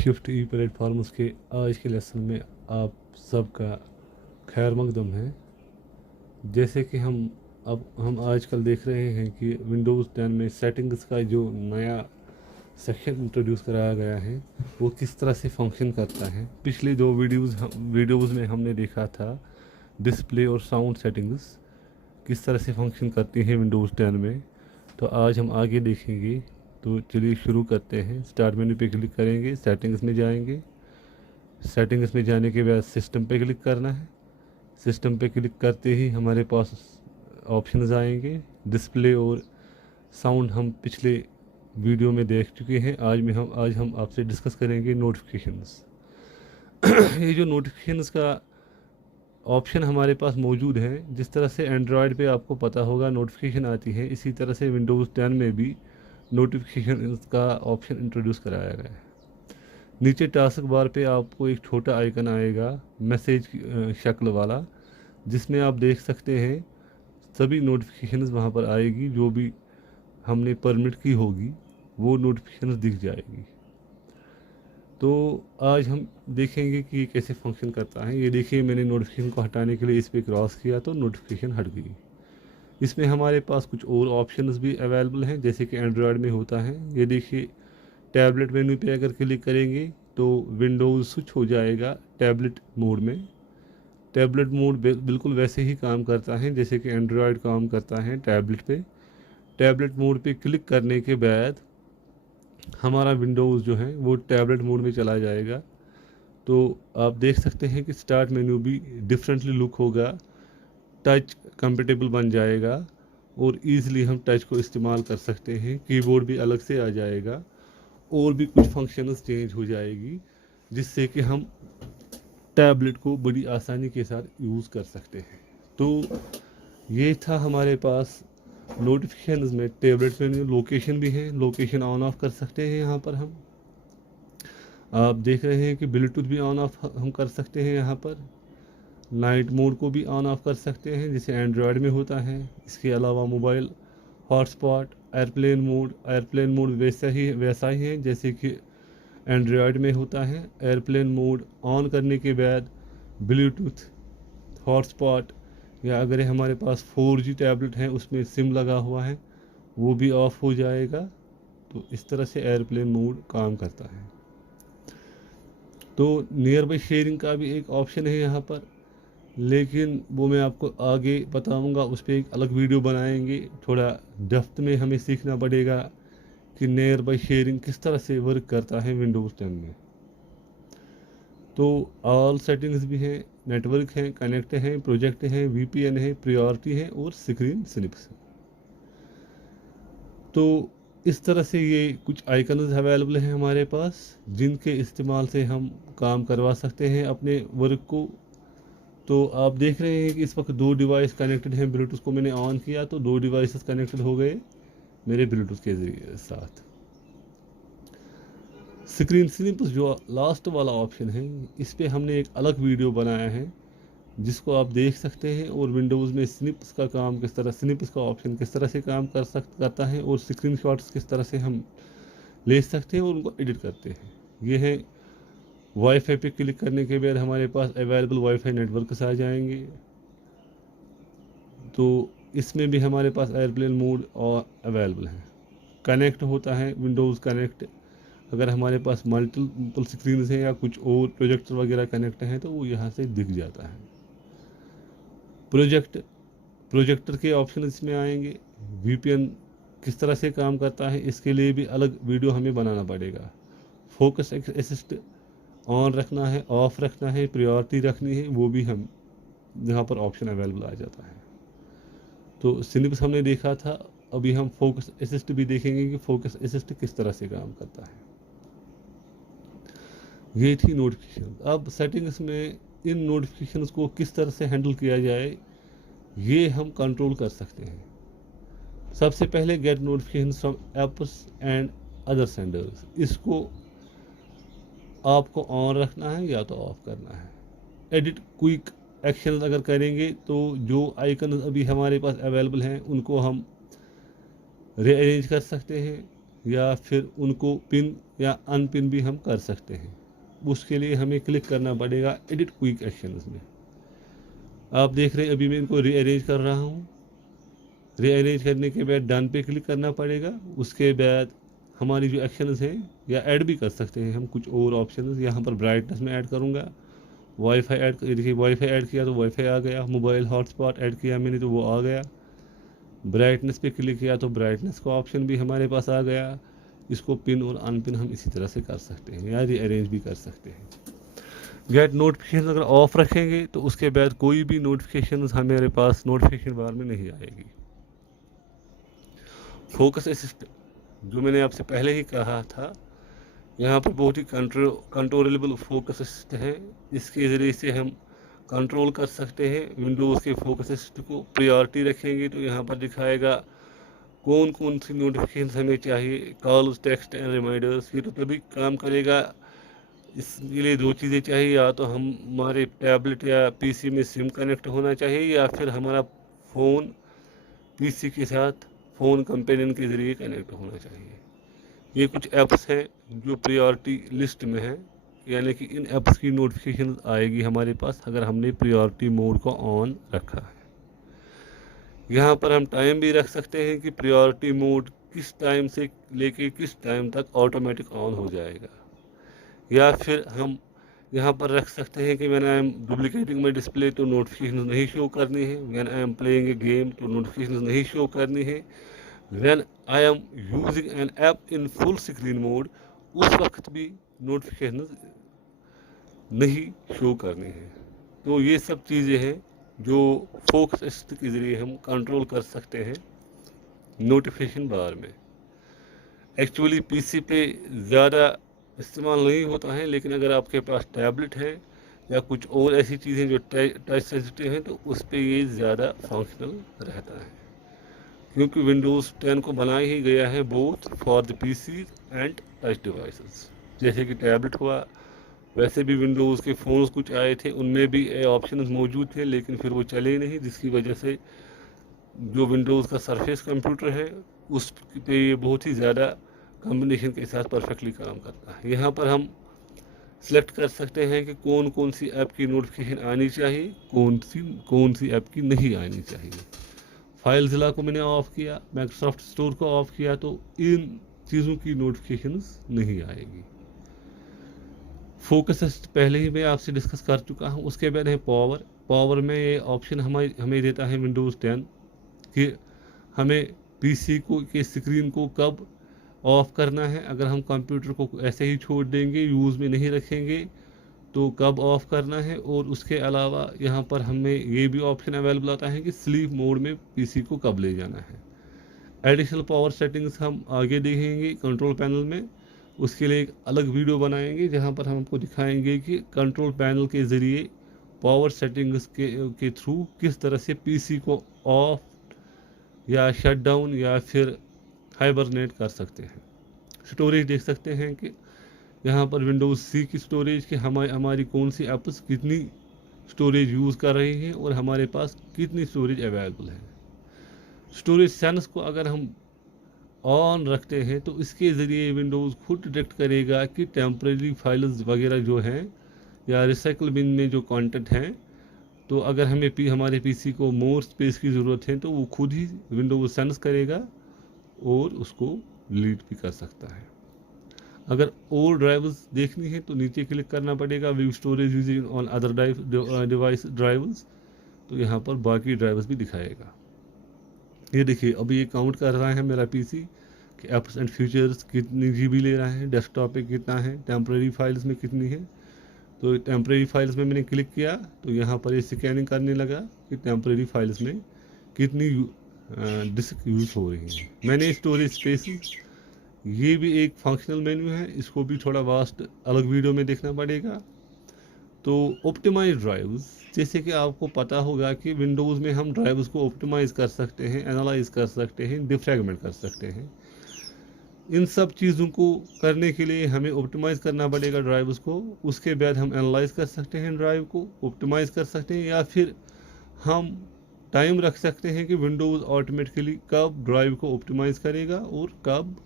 Shift ई platforms के आज के लेसन में आप सबका खैर मकदम है। जैसे कि हम आजकल देख रहे हैं कि विंडोज़ 10 में सेटिंग्स का जो नया सेक्शन इंट्रोड्यूस कराया गया है वो किस तरह से फंक्शन करता है। पिछली दो वीडियोज़ में हमने देखा था डिस्प्ले और साउंड सेटिंग्स किस तरह से फंक्शन करती हैं विंडोज़ 10 में। तो आज हम आगे देखेंगे। तो चलिए शुरू करते हैं। स्टार्ट मेन्यू पे क्लिक करेंगे, सेटिंग्स में जाएंगे। सेटिंग्स में जाने के बाद सिस्टम पे क्लिक करना है। सिस्टम पे क्लिक करते ही हमारे पास ऑप्शंस आएंगे। डिस्प्ले और साउंड हम पिछले वीडियो में देख चुके हैं। आज हम आपसे डिस्कस करेंगे नोटिफिकेशंस। ये जो नोटिफिकेशंस का ऑप्शन हमारे पास मौजूद है, जिस तरह से एंड्रॉयड पे आपको पता होगा नोटिफिकेशन आती है, इसी तरह से विंडोज़ 10 में भी नोटिफिकेशन का ऑप्शन इंट्रोड्यूस कराया गया है। नीचे टास्क बार पे आपको एक छोटा आइकन आएगा मैसेज शक्ल वाला, जिसमें आप देख सकते हैं सभी नोटिफिकेशंस वहाँ पर आएगी। जो भी हमने परमिट की होगी वो नोटिफिकेशंस दिख जाएगी। तो आज हम देखेंगे कि ये कैसे फंक्शन करता है। ये देखिए, मैंने नोटिफिकेशन को हटाने के लिए इस पर क्रॉस किया तो नोटिफिकेशन हट गई। इसमें हमारे पास कुछ और ऑप्शंस भी अवेलेबल हैं, जैसे कि एंड्रॉयड में होता है। ये देखिए, टैबलेट मेन्यू पे अगर क्लिक करेंगे तो विंडोज़ स्विच हो जाएगा टैबलेट मोड में। टैबलेट मोड बिल्कुल वैसे ही काम करता है जैसे कि एंड्रॉयड काम करता है टैबलेट पे। टैबलेट मोड पे क्लिक करने के बाद हमारा विंडोज़ जो है वो टैबलेट मोड में चला जाएगा। तो आप देख सकते हैं कि स्टार्ट मेन्यू भी डिफरेंटली लुक होगा, टच कंफर्टेबल बन जाएगा और ईज़िली हम टच को इस्तेमाल कर सकते हैं। कीबोर्ड भी अलग से आ जाएगा और भी कुछ फंक्शंस चेंज हो जाएगी, जिससे कि हम टैबलेट को बड़ी आसानी के साथ यूज़ कर सकते हैं। तो ये था हमारे पास नोटिफिकेशंस में टैबलेट में। लोकेशन भी है, लोकेशन ऑन ऑफ कर सकते हैं। यहाँ पर हम आप देख रहे हैं कि ब्लूटूथ भी ऑन ऑफ हम कर सकते हैं। यहाँ पर नाइट मोड को भी ऑन ऑफ कर सकते हैं जैसे एंड्रॉयड में होता है। इसके अलावा मोबाइल हॉटस्पॉट, एयरप्लेन मोड वैसा ही है जैसे कि एंड्रॉयड में होता है। एयरप्लेन मोड ऑन करने के बाद ब्लूटूथ, हॉटस्पॉट, या अगर हमारे पास 4G टैबलेट है उसमें सिम लगा हुआ है वो भी ऑफ हो जाएगा। तो इस तरह से एयरप्लेन मोड काम करता है। तो नियर बाई शेयरिंग का भी एक ऑप्शन है यहाँ पर, लेकिन वो मैं आपको आगे बताऊंगा। उस पर एक अलग वीडियो बनाएंगे। थोड़ा डेप्थ में हमें सीखना पड़ेगा कि नियर बाई शेयरिंग किस तरह से वर्क करता है विंडोज़ 10 में। तो ऑल सेटिंग्स भी हैं, नेटवर्क हैं, कनेक्ट हैं, प्रोजेक्ट हैं, VPN है, प्रायोरिटी है और स्क्रीन स्निप्स है। तो इस तरह से ये कुछ आइकन्स अवेलेबल हैं हमारे पास, जिनके इस्तेमाल से हम काम करवा सकते हैं अपने वर्क को। तो आप देख रहे हैं कि इस वक्त 2 डिवाइस कनेक्टेड हैं। ब्लूटूथ को मैंने ऑन किया तो 2 डिवाइसेस कनेक्टेड हो गए मेरे ब्लूटूथ के साथ। स्क्रीन स्निप्स जो लास्ट वाला ऑप्शन है, इस पे हमने एक अलग वीडियो बनाया है जिसको आप देख सकते हैं। और विंडोज़ में स्निप्स का काम किस तरह, स्निप्स का ऑप्शन किस तरह से काम करता है और स्क्रीनशॉट्स किस तरह से हम ले सकते हैं और उनको एडिट करते हैं। ये है वाईफाई पे क्लिक करने के बाद हमारे पास अवेलेबल वाईफाई नेटवर्क आ जाएंगे। तो इसमें भी हमारे पास एयरप्लेन मोड और अवेलेबल है। कनेक्ट होता है विंडोज़ कनेक्ट। अगर हमारे पास मल्टीपल स्क्रीन हैं या कुछ और प्रोजेक्टर वगैरह कनेक्ट हैं तो वो यहाँ से दिख जाता है। प्रोजेक्टर के ऑप्शन इसमें आएंगे। VPN किस तरह से काम करता है इसके लिए भी अलग वीडियो हमें बनाना पड़ेगा। फोकस असिस्ट ऑन रखना है, ऑफ रखना है, प्रायोरिटी रखनी है, वो भी हम यहाँ पर ऑप्शन अवेलेबल आ जाता है। तो स्निप्स हमने देखा था, अभी हम फोकस असिस्ट भी देखेंगे कि फोकस असिस्ट किस तरह से काम करता है। ये थी नोटिफिकेशन। अब सेटिंग्स में इन नोटिफिकेशंस को किस तरह से हैंडल किया जाए ये हम कंट्रोल कर सकते हैं। सबसे पहले get notification from apps and other senders, इसको आपको ऑन रखना है या तो ऑफ करना है। एडिट क्विक एक्शन अगर करेंगे तो जो आइकन अभी हमारे पास अवेलेबल हैं उनको हम रीअरेंज कर सकते हैं। या फिर उनको पिन या अनपिन भी हम कर सकते हैं। उसके लिए हमें क्लिक करना पड़ेगा एडिट क्विक एक्शंस में। आप देख रहे हैं अभी मैं इनको रीअरेंज कर रहा हूँ। रीअरेंज करने के बाद डन पे क्लिक करना पड़ेगा। उसके बाद हमारी जो एक्शंस हैं या ऐड भी कर सकते हैं हम कुछ और ऑप्शंस। यहाँ पर ब्राइटनेस में ऐड करूँगा, वाईफाई ऐड, देखिए वाईफाई ऐड किया तो वाईफाई आ गया, मोबाइल हॉटस्पॉट ऐड किया मैंने तो वो आ गया, ब्राइटनेस पे क्लिक किया तो ब्राइटनेस का ऑप्शन भी हमारे पास आ गया। इसको पिन और अनपिन हम इसी तरह से कर सकते हैं या रीअरेंज भी कर सकते हैं। गेट नोटिफिकेशन अगर ऑफ रखेंगे तो उसके बाद कोई भी नोटिफिकेशन हमारे पास नोटिफिकेशन बार में नहीं आएगी। फोकस असिस्ट जो मैंने आपसे पहले ही कहा था, यहाँ पर बहुत ही कंट्रोलेबल फोकस असिस्ट है। इसके ज़रिए से हम कंट्रोल कर सकते हैं विंडोज़ के फोकस असिस्ट को। प्रायोरिटी रखेंगे तो यहाँ पर दिखाएगा कौन कौन सी नोटिफिकेशन हमें चाहिए, कॉल्स, टेक्स्ट एंड रिमाइंडर्स। ये तो तभी काम करेगा। इसके लिए दो चीज़ें चाहिए, या तो हमारे टैबलेट या पीसी में सिम कनेक्ट होना चाहिए या फिर हमारा फ़ोन पीसी के साथ फ़ोन कंपेनियन के ज़रिए कनेक्ट होना चाहिए। ये कुछ ऐप्स हैं जो प्रायोरिटी लिस्ट में है, यानी कि इन ऐप्स की नोटिफिकेशन आएगी हमारे पास अगर हमने प्रायोरिटी मोड को ऑन रखा है। यहाँ पर हम टाइम भी रख सकते हैं कि प्रायोरिटी मोड किस टाइम से लेके किस टाइम तक ऑटोमेटिक ऑन हो जाएगा। या फिर हम यहाँ पर रख सकते हैं कि when I am duplicating my display तो नोटिफिकेशन नहीं शो करनी है, when I am playing a game तो नोटिफिकेशन नहीं शो करनी है, when I am using an app in full screen mode उस वक्त भी नोटिफिकेशन नहीं शो करनी है। तो ये सब चीज़ें हैं जो फोकस असिस्ट के ज़रिए हम कंट्रोल कर सकते हैं नोटिफिकेशन बार में। एक्चुअली पीसी पे ज़्यादा इस्तेमाल नहीं होता है, लेकिन अगर आपके पास टैबलेट है या कुछ और ऐसी चीज़ें जो टच सेंसिटिव हैं तो उस पर ये ज़्यादा फंक्शनल रहता है, क्योंकि विंडोज़ 10 को बनाया ही गया है both for the PC and touch devices. जैसे कि टैबलेट हुआ, वैसे भी विंडोज़ के फ़ोन्स कुछ आए थे, उनमें भी ऑप्शन मौजूद थे लेकिन फिर वो चले नहीं, जिसकी वजह से जो विंडोज़ का सरफेस कंप्यूटर है उस पे ये बहुत ही ज़्यादा कॉम्बिनेशन के साथ परफेक्टली काम करता है। यहाँ पर हम सिलेक्ट कर सकते हैं कि कौन कौन सी ऐप की नोटिफिकेशन आनी चाहिए, कौन सी ऐप की नहीं आनी चाहिए। फाइलज़िला को मैंने ऑफ़ किया, माइक्रोसॉफ्ट स्टोर को ऑफ़ किया तो इन चीज़ों की नोटिफिकेशंस नहीं आएगी। फोकस पहले ही मैं आपसे डिस्कस कर चुका हूँ। उसके बाद है पावर में ये ऑप्शन हमें देता है विंडोज़ 10 कि हमें पीसी को के स्क्रीन को कब ऑफ़ करना है। अगर हम कंप्यूटर को ऐसे ही छोड़ देंगे, यूज़ में नहीं रखेंगे, तो कब ऑफ़ करना है। और उसके अलावा यहाँ पर हमें ये भी ऑप्शन अवेलेबल आता है कि स्लीप मोड में पीसी को कब ले जाना है। एडिशनल पावर सेटिंग्स हम आगे देखेंगे कंट्रोल पैनल में। उसके लिए एक अलग वीडियो बनाएंगे जहाँ पर हम आपको दिखाएंगे कि कंट्रोल पैनल के ज़रिए पावर सेटिंग्स के थ्रू किस तरह से पीसी को ऑफ या शट डाउन या फिर हाइबरनेट कर सकते हैं। स्टोरेज देख सकते हैं कि यहाँ पर विंडोज़ सी की स्टोरेज कि हमारी कौन सी ऐप्स कितनी स्टोरेज यूज़ कर रही हैं और हमारे पास कितनी स्टोरेज अवेलेबल है। स्टोरेज सेंस को अगर हम ऑन रखते हैं तो इसके ज़रिए विंडोज़ खुद डिटेक्ट करेगा कि टेम्परेरी फाइल्स वगैरह जो हैं या रिसाइकल बिन में जो कंटेंट हैं, तो अगर हमारे पीसी को मोर स्पेस की ज़रूरत है तो वो खुद ही विंडोज़ सेंस करेगा और उसको डिलीट भी कर सकता है। अगर और ड्राइवर्स देखनी है तो नीचे क्लिक करना पड़ेगा, view storage using on other device drivers, तो यहाँ पर बाकी ड्राइवर्स भी दिखाएगा। ये देखिए अभी ये काउंट कर रहा है मेरा पीसी कि एप्स एंड फीचर्स कितनी जीबी ले रहा है, डेस्कटॉप पे कितना है, टेम्परेरी फाइल्स में कितनी है। तो टेम्परेरी फाइल्स में मैंने क्लिक किया तो यहाँ पर ये स्कैनिंग करने लगा कि टेम्परेरी फाइल्स में कितनी डिस्क यूज़ हो रही है। मैंने स्टोरेज स्पेस, ये भी एक फंक्शनल मेन्यू है, इसको भी थोड़ा वास्ट अलग वीडियो में देखना पड़ेगा। तो ऑप्टिमाइज ड्राइव्स, जैसे कि आपको पता होगा कि विंडोज़ में हम ड्राइव्स को ऑप्टिमाइज़ कर सकते हैं, एनालाइज कर सकते हैं, डिफ्रैगमेंट कर सकते हैं। इन सब चीज़ों को करने के लिए हमें ऑप्टिमाइज़ करना पड़ेगा ड्राइव्स को। उसके बाद हम एनालाइज कर सकते हैं, ड्राइव को ऑप्टिमाइज़ कर सकते हैं, या फिर हम टाइम रख सकते हैं कि विंडोज़ ऑटोमेटिकली कब ड्राइव को ऑप्टिमाइज़ करेगा और कब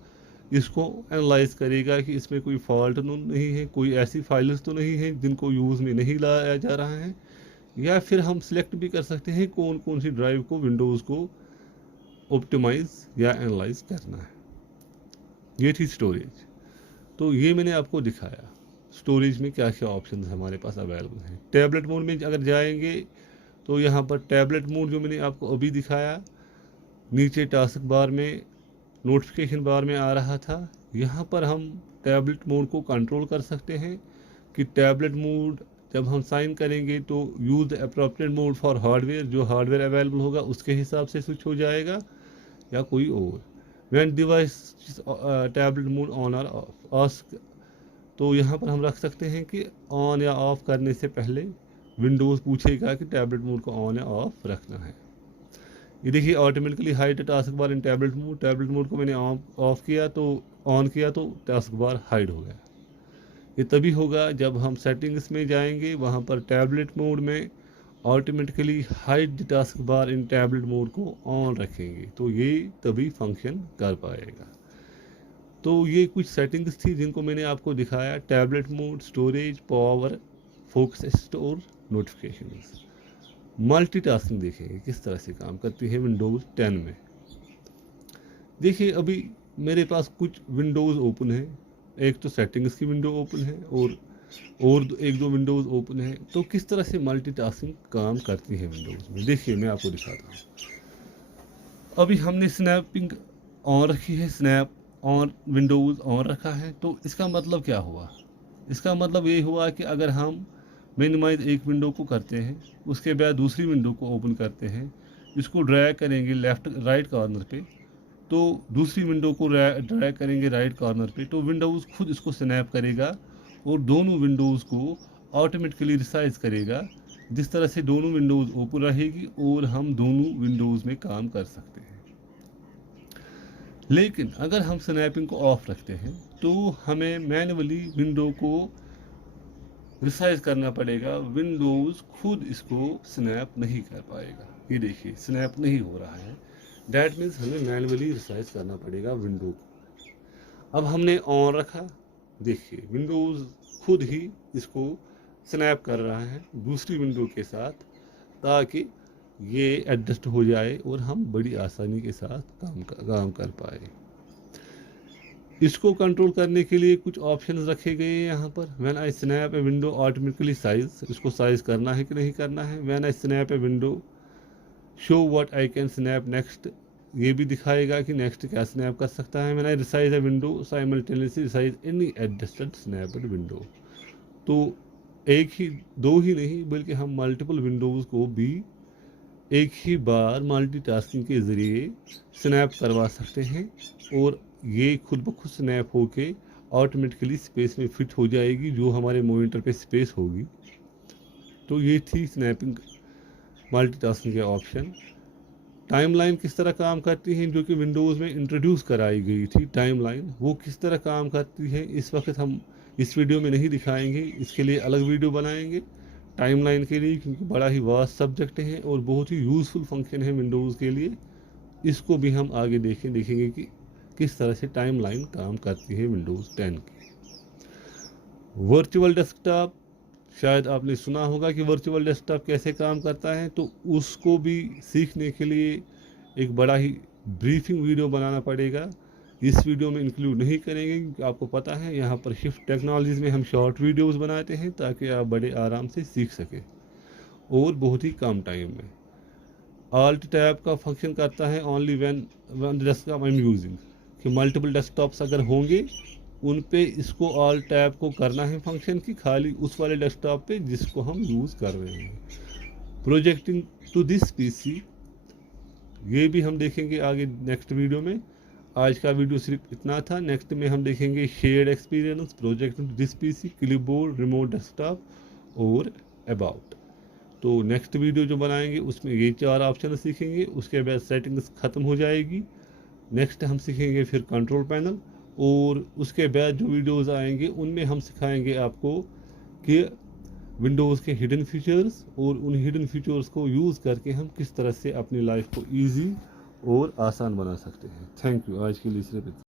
इसको एनालाइज करेगा कि इसमें कोई फॉल्ट नहीं है, कोई ऐसी फाइल्स तो नहीं है जिनको यूज़ में नहीं लाया जा रहा है। या फिर हम सिलेक्ट भी कर सकते हैं कौन कौन सी ड्राइव को विंडोज़ को ऑप्टिमाइज या एनालाइज करना है। ये थी स्टोरेज। तो ये मैंने आपको दिखाया स्टोरेज में क्या क्या ऑप्शन हमारे पास अवेलेबल हैं। टैबलेट मोड में अगर जाएंगे तो यहाँ पर टैबलेट मोड जो मैंने आपको अभी दिखाया, नीचे टास्क बार में नोटिफिकेशन बार में आ रहा था, यहाँ पर हम टैबलेट मोड को कंट्रोल कर सकते हैं कि टैबलेट मोड जब हम साइन करेंगे तो use the appropriate mode for hardware, जो हार्डवेयर अवेलेबल होगा उसके हिसाब से स्विच हो जाएगा या कोई और। When device tablet mode on और ऑफ, तो यहाँ पर हम रख सकते हैं कि ऑन या ऑफ करने से पहले विंडोज़ पूछेगा कि टैबलेट मोड को ऑन या ऑफ रखना है। ये देखिए ऑटोमेटिकली हाइड टास्क बार इन टैबलेट मोड को मैंने ऑफ किया तो ऑन किया तो टास्क बार हाइड हो गया। ये तभी होगा जब हम सेटिंग्स में जाएंगे, वहाँ पर टैबलेट मोड में ऑटोमेटिकली हाइड टास्क बार इन टैबलेट मोड को ऑन रखेंगे तो ये तभी फंक्शन कर पाएगा। तो ये कुछ सेटिंग्स थी जिनको मैंने आपको दिखाया, tablet mode, storage, power, focus store, notifications. Multitasking देखेंगे किस तरह से काम करती है विंडोज़ 10 में। देखिए अभी मेरे पास कुछ विंडोज़ ओपन है, एक तो सेटिंग्स की विंडो ओपन है और एक दो विंडोज़ ओपन है। तो किस तरह से मल्टीटास्किंग काम करती है विंडोज़ में, देखिए मैं आपको दिखाता हूँ। अभी हमने स्नैपिंग ऑन रखी है, स्नैप ऑन विंडोज़ ऑन रखा है। तो इसका मतलब क्या हुआ? इसका मतलब ये हुआ कि अगर हम मिनिमाइज एक विंडो को करते हैं, उसके बाद दूसरी विंडो को ओपन करते हैं, इसको ड्रैग करेंगे लेफ़्ट राइट कॉर्नर पे, तो दूसरी विंडो को ड्रैग करेंगे राइट कॉर्नर पे, तो विंडोज़ खुद इसको स्नैप करेगा और दोनों विंडोज़ को ऑटोमेटिकली रिसाइज करेगा, जिस तरह से दोनों विंडोज़ ओपन रहेगी और हम दोनों विंडोज़ में काम कर सकते हैं। लेकिन अगर हम स्नैपिंग को ऑफ रखते हैं तो हमें मैन्युअली विंडो को रिसाइज करना पड़ेगा, विंडोज़ खुद इसको स्नैप नहीं कर पाएगा। ये देखिए स्नैप नहीं हो रहा है, डैट मीन्स हमें मैन्युअली रिसाइज करना पड़ेगा विंडो को। अब हमने ऑन रखा, देखिए विंडोज़ खुद ही इसको स्नैप कर रहा है दूसरी विंडो के साथ, ताकि ये एडजस्ट हो जाए और हम बड़ी आसानी के साथ काम कर पाए। इसको कंट्रोल करने के लिए कुछ ऑप्शंस रखे गए हैं यहाँ पर। When I snap a window automatically size, इसको साइज करना है कि नहीं करना है। When I snap a window show what I can snap next, ये भी दिखाएगा कि नेक्स्ट क्या स्नैप कर सकता है। When I resize a window simultaneously resize any adjusted snapped window, तो एक ही दो ही नहीं बल्कि हम मल्टीपल विंडोज़ को भी एक ही बार मल्टीटास्किंग के ज़रिए स्नैप करवा सकते हैं और ये खुद ब खुद स्नैप होके ऑटोमेटिकली स्पेस में फिट हो जाएगी, जो हमारे मॉनिटर पे स्पेस होगी। तो ये थी स्नैपिंग मल्टीटास्किंग के ऑप्शन। टाइमलाइन किस तरह काम करती है, जो कि विंडोज़ में इंट्रोड्यूस कराई गई थी टाइमलाइन, वो किस तरह काम करती है इस वक्त हम इस वीडियो में नहीं दिखाएंगे, इसके लिए अलग वीडियो बनाएंगे टाइमलाइन के लिए, क्योंकि बड़ा ही वास्ट सब्जेक्ट है और बहुत ही यूज़फुल फंक्शन है विंडोज़ के लिए। इसको भी हम आगे देखेंगे कि किस तरह से टाइमलाइन काम करती है विंडोज़ 10 की। वर्चुअल डेस्कटॉप, शायद आपने सुना होगा कि वर्चुअल डेस्कटॉप कैसे काम करता है, तो उसको भी सीखने के लिए एक बड़ा ही ब्रीफिंग वीडियो बनाना पड़ेगा। इस वीडियो में इंक्लूड नहीं करेंगे क्योंकि आपको पता है यहाँ पर शिफ्ट टेक्नोलॉजीज़ में हम शॉर्ट वीडियोस बनाते हैं ताकि आप बड़े आराम से सीख सकें और बहुत ही कम टाइम में। ऑल्ट टैब का फंक्शन करता है only when desktop I am using, कि मल्टीपल डेस्कटॉप्स अगर होंगे उन पे इसको ऑल्ट टैब को करना है फंक्शन की, खाली उस वाले डेस्कटॉप पे जिसको हम यूज़ कर रहे हैं। प्रोजेक्टिंग टू दिस पीसी, ये भी हम देखेंगे आगे नेक्स्ट वीडियो में। आज का वीडियो सिर्फ इतना था। नेक्स्ट में हम देखेंगे shared experience, project to this PC, clipboard, remote desktop और अबाउट। तो नेक्स्ट वीडियो जो बनाएंगे उसमें ये 4 ऑप्शन सीखेंगे, उसके बाद सेटिंग्स ख़त्म हो जाएगी। नेक्स्ट हम सीखेंगे फिर कंट्रोल पैनल, और उसके बाद जो वीडियोस आएंगे उनमें हम सिखाएंगे आपको कि विंडोज़ के हिडन फीचर्स और उन हिडन फीचर्स को यूज़ करके हम किस तरह से अपनी लाइफ को ईजी और आसान बना सकते हैं। थैंक यू, आज के लिए सिर्फ